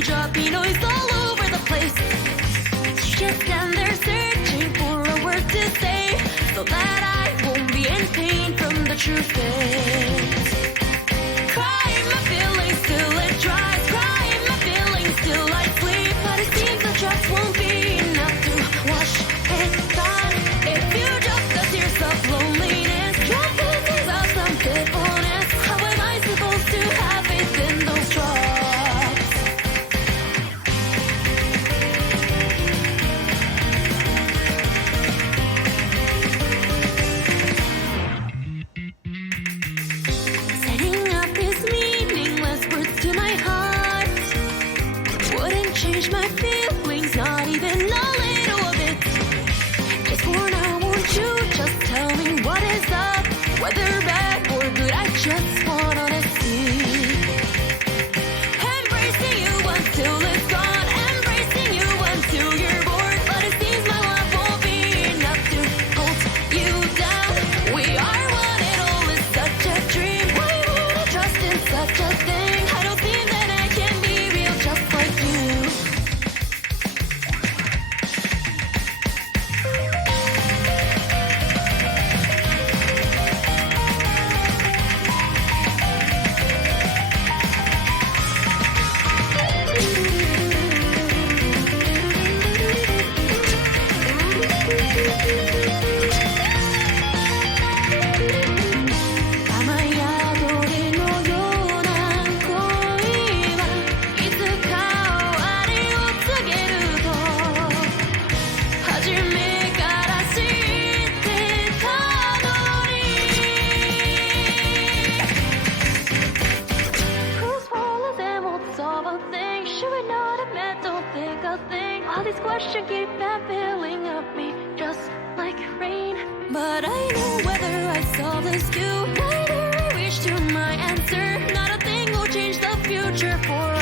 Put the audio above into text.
deja noise all over the place. She just stand there searching for a word to say, so that I won't be in pain from the true face. Crying my feelings till it dries, crying my feelings till I sleep. But it seems the just won't be enough to wash it gone. If you drop the tears of loneliness, drop the tears of some pitifulness, how am I supposed to have faith in those drops? Setting up these meaningless words to my heart wouldn't change my feelings, not even a little bit. Just for now, won't you just tell me what is up? Whether bad or good, I just want honesty. Embracing you until it's gone, embracing you until you're bored. But it seems my love won't be enough to hold you down. We are one, it all is such a dream. Why would I trust in such a thing? I don't think that I can be real just like you. All these questions keep filling up me just like rain. But I know whether I solve this too, whether I reach to my answer, not a thing will change the future for